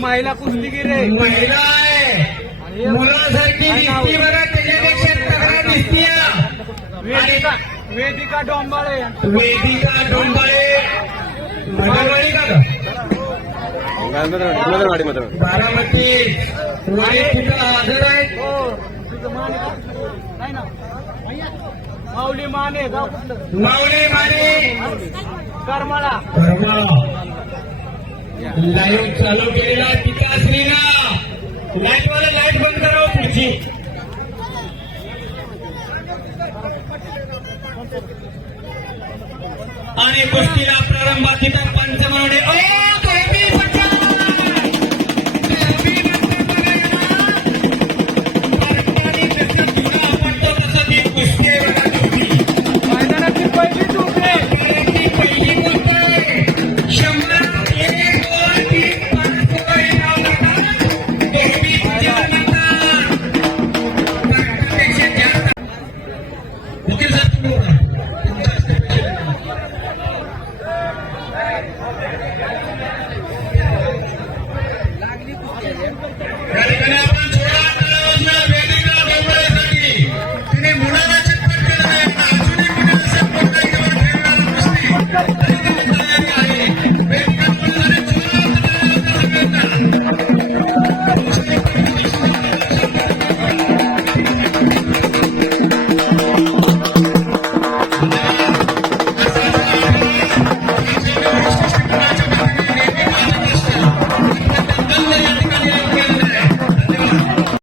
महिला कुस्तीगीर आहे महिला आहे. मुलासारखी दिसती बघा त्याच्यापेक्षा तगडा दिसती वेदिका वेदिका डोंबाळे. वेदिका डोंबाळे. का? मदरवाडी मदर बारामती. वडील तिथं हजर आहेत? हो मान माऊली माने माऊली माने. करमाळा. लाईव्ह चालू केलेला पिकाश्रीना लाइट वाला लाइट बंद करावं पुढची. आणि गोष्टीला प्रारंभात पंचमाने Thank you.